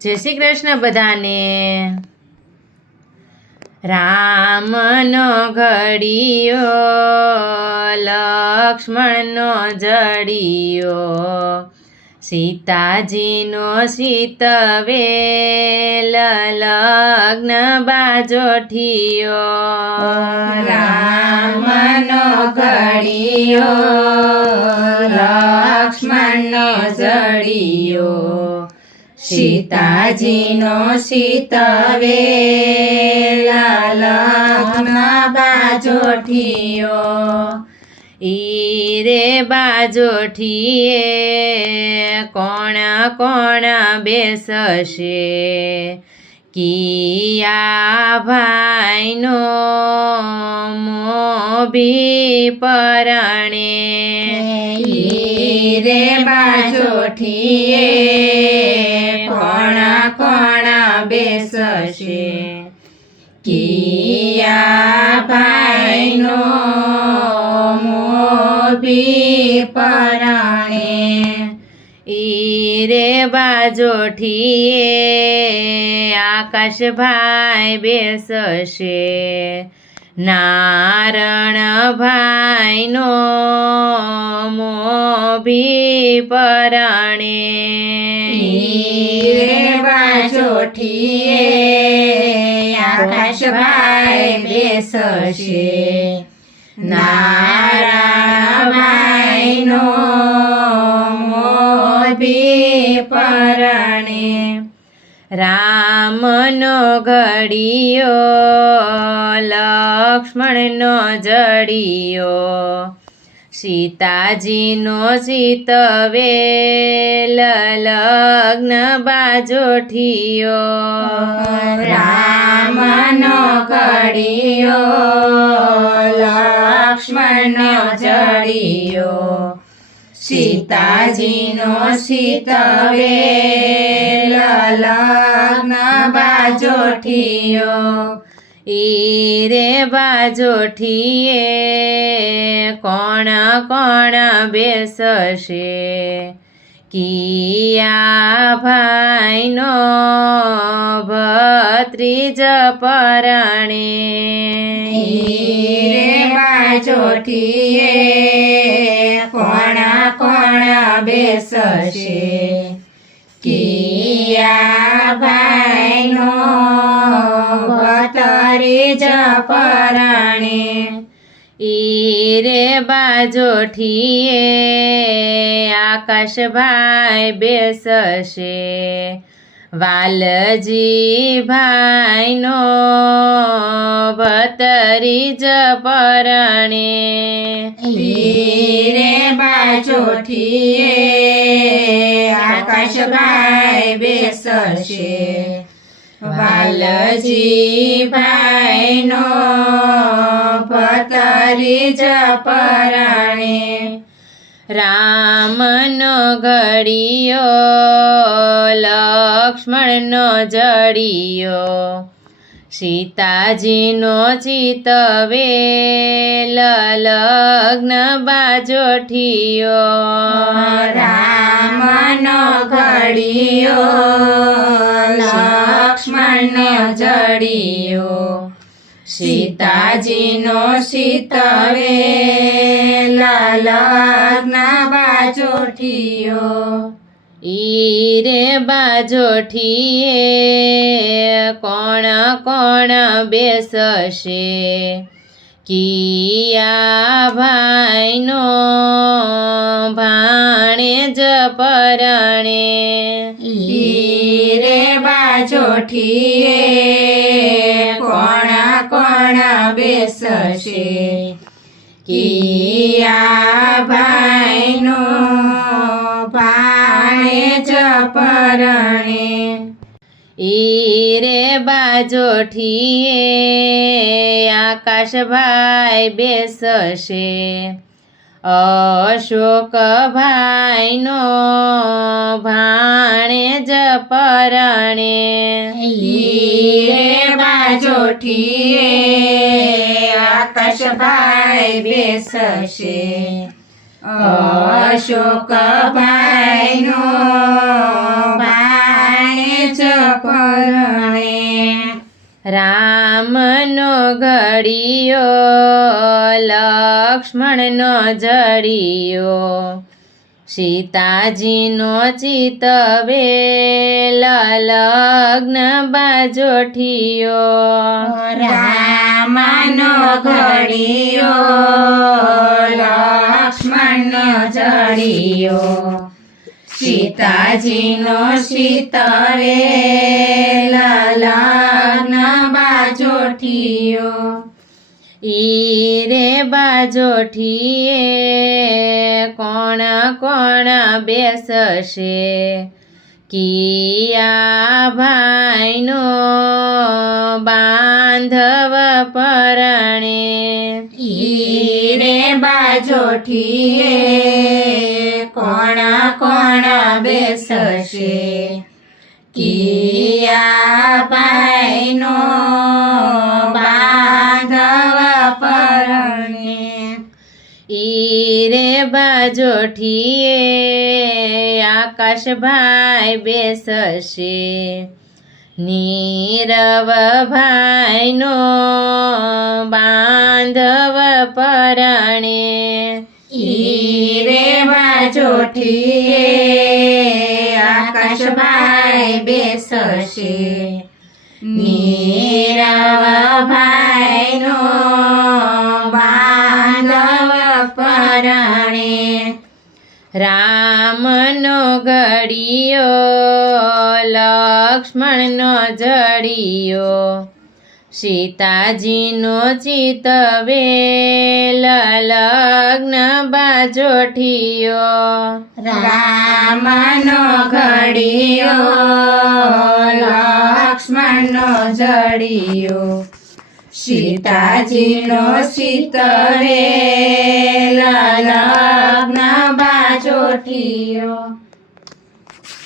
જય શ્રી કૃષ્ણ બધાને. રામનો ઘડિયો લક્ષ્મણનો જડિયો, સીતાજીનો સીતવેલ લગ્ન બાજોઠિયો. રામનો ઘડિયો લક્ષ્મણનો જડિયો, સીતાજીનો સીતવેલ લગ્ન બાજોઠિયો. ઈ રે બાજોઠીએ કોણા કોણા બેસશે, કિયા ભાઈનો મોભી પરણે. ઈ રે બાજોઠીએ કોણા કોણા બેસશે, કિયા ભાઈનો મોભી પરણે. ઈ રે બાજોઠીએ આકાશભાઈ બેસશે, નારણ ભાઈનો મોભી પરણે. ઈ રે બાજોઠીએ આકાશભાઈ બેસશે, નારણ ભાઈનો મોભી પરણે. રામનો ઘડિયો લક્ષ્મણનો જડિયો, સીતાજીનો સીતવેલ લગ્ન બાજોઠિયો. રામનો ઘડિયો લક્ષ્મણનો જડિયો, સીતાજીનો સીતવેલ લગ્ન બાજોઠિયો. ઈ રે બાજોઠીએ કોણા કોણા બેસશે, કિયા ભાઈનો ભત્રીજ પરણે. ઈ રે બાજોઠીએ કોણા કોણા બેસશે, કિયા ભાઈનો ભત્રીજ પરણે. ઈ રે બાજોઠીએ આકાશભાઈ બેસશે, વાલજી ભાઈનો ભત્રીજ પરણે. ઈ રે બાજોઠીએ આકાશભાઈ બેસશે, વાલજી ભાઈનો ભત્રીજ પરણે. રામનો ઘડિયો લક્ષ્મણનો જડિયો, સીતાજીનો ચિતવેલ લગ્ન બાજોઠિયો. રામનો ઘડિયો લક્ષ્મણનો જડિયો, સીતાજીનો સીતવેલ લગ્ન બાજોઠિયો. ઈ રે બાજોઠીએ કોણા કોણા બેસશે, કિયા ભાઈનો ભાણેજ પરણે. ઈ રે બાજોઠીએ કોણા કોણા બેસશે, કિયા ભાઈનો ભાણેજ પરણે. ઈ રે બાજોઠીએ આકાશભાઈ બેસશે, અશોકભાઈનો ભાણેજ પરણે. ઈ રે બાજોઠીએ આકાશભાઈ બેસશે, અશોકભાઈનો ભાઈ જાણે જ પરણે રામનો ઘડિયો લક્ષ્મણનો જડિયો સીતાજીનો ચિતવેલ લગ્ન બાજોઠિયો રામનો ઘડિયો લક્ષ્મણનો જડિયો સીતાજીનો સીતવેલ લગ્ન બાજોઠિયો ઈ રે બાજોઠીએ કોણ કોણ બેસશે કિયા ભાઈનો બાંધવ પરણે ઈ રે બાજોઠીએ કોણ કોણ બેસશે કિયા ભાઈનો બાંધવ પરણે ઈ રે બાજોઠીએ આકાશભાઈ બેસશે નીરવ ભાઈનો બાંધવ પરણે ઈ રે બાજોઠીએ આકાશભાઈ બેસશે નીરવ ભાઈનો બાંધવ પરણે રામનો ઘડિયો લક્ષ્મણનો જડિયો સીતાજીનો ચિતવેલ લગ્ન બાજોઠિયો રામનો ઘડિયો લક્ષ્મણનો જડિયો સીતાજીનો સીતવેલ લગ્ન બાજોઠિયો